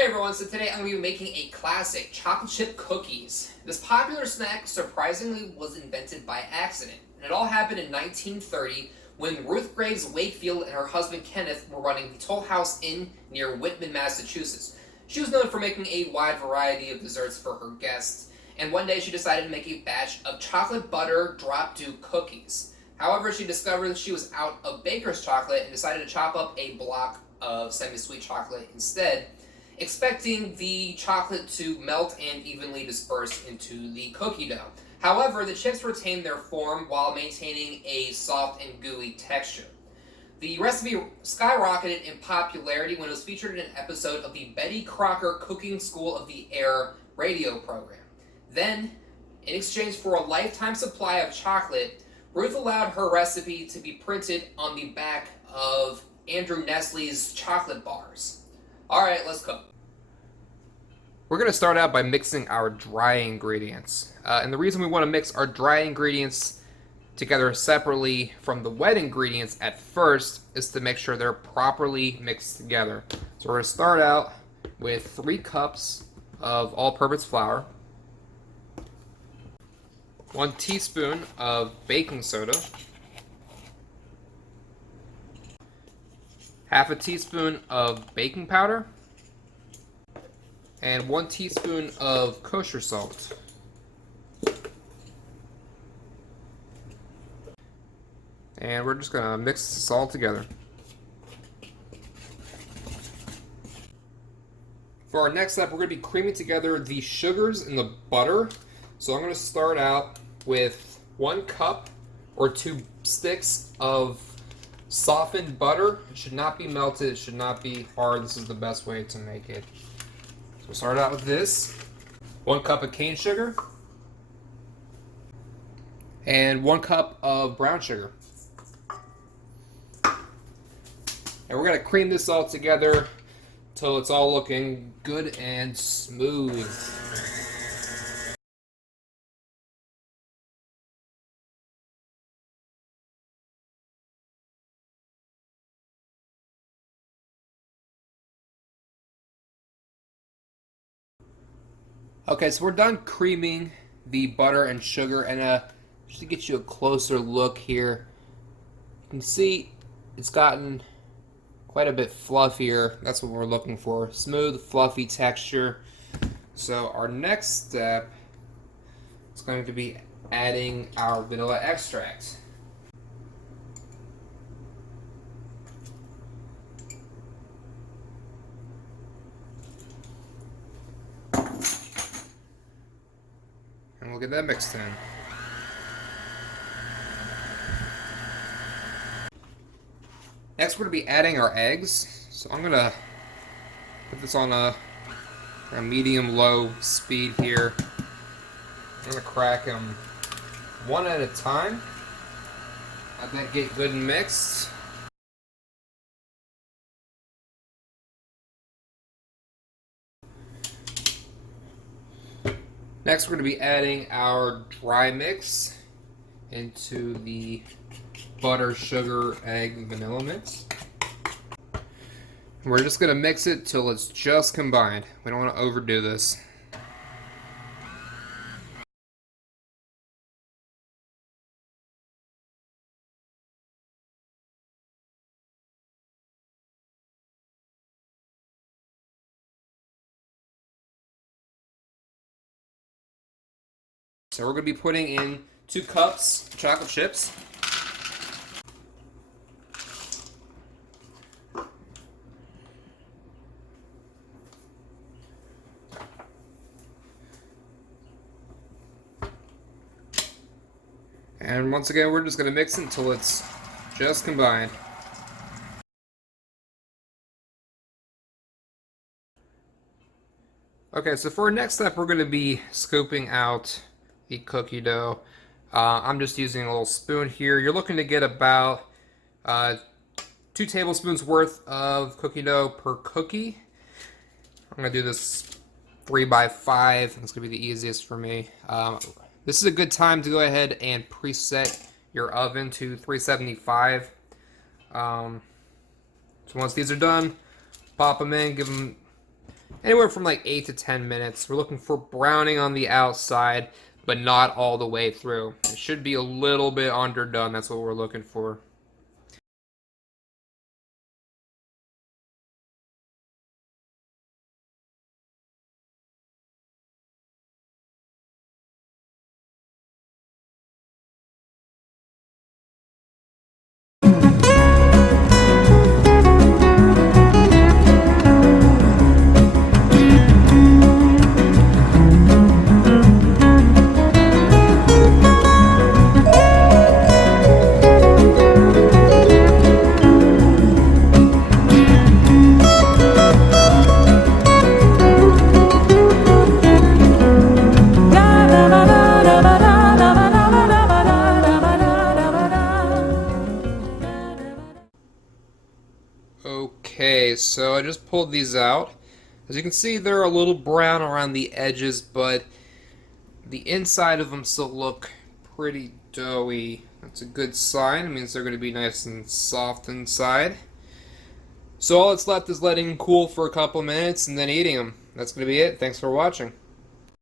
Hey everyone, so today I'm going to be making a classic chocolate chip cookies. This popular snack surprisingly was invented by accident, and it all happened in 1930 when Ruth Graves Wakefield and her husband Kenneth were running the Toll House Inn near Whitman, Massachusetts. She was known for making a wide variety of desserts for her guests, and one day she decided to make a batch of chocolate butter drop dew cookies. However, she discovered that she was out of baker's chocolate and decided to chop up a block of semi-sweet chocolate instead, expecting the chocolate to melt and evenly disperse into the cookie dough. However, the chips retained their form while maintaining a soft and gooey texture. The recipe skyrocketed in popularity when it was featured in an episode of the Betty Crocker Cooking School of the Air radio program. Then, in exchange for a lifetime supply of chocolate, Ruth allowed her recipe to be printed on the back of Andrew Nestle's chocolate bars. Alright, let's cook. We're going to start out by mixing our dry ingredients. And the reason we want to mix our dry ingredients together separately from the wet ingredients at first is to make sure they're properly mixed together. So we're going to start out with 3 cups of all-purpose flour, 1 teaspoon of baking soda, half a teaspoon of baking powder, and 1 teaspoon of kosher salt. And we're just gonna mix this all together. For our next step, we're gonna be creaming together the sugars and the butter. So I'm gonna start out with 1 cup or 2 sticks of softened butter. It should not be melted, it should not be hard. This is the best way to make it. We'll start out with this. 1 cup of cane sugar. And 1 cup of brown sugar. And we're going to cream this all together till it's all looking good and smooth. Okay, so we're done creaming the butter and sugar, and just to get you a closer look here, you can see it's gotten quite a bit fluffier. That's what we're looking for. Smooth, fluffy texture. So our next step is going to be adding our vanilla extract. And we'll get that mixed in. Next, we're going to be adding our eggs. So I'm going to put this on a medium-low speed here. I'm going to crack them one at a time. Let that get good and mixed. Next, we're going to be adding our dry mix into the butter, sugar, egg, vanilla mix. We're just going to mix it till it's just combined. We don't want to overdo this. So we're going to be putting in 2 cups of chocolate chips. And once again, we're just going to mix it until it's just combined. Okay, so for our next step, we're going to be scooping out the cookie dough. I'm just using a little spoon here. You're looking to get about 2 tablespoons worth of cookie dough per cookie. I'm going to do this 3 by 5. It's going to be the easiest for me. This is a good time to go ahead and preset your oven to 375. So once these are done, pop them in, give them Anywhere from like 8 to 10 minutes. We're looking for browning on the outside, but not all the way through. It should be a little bit underdone. That's what we're looking for. Okay, so I just pulled these out. As you can see, they're a little brown around the edges, but the inside of them still look pretty doughy. That's a good sign. It means they're going to be nice and soft inside. So all that's left is letting them cool for a couple minutes and then eating them. That's going to be it. Thanks for watching.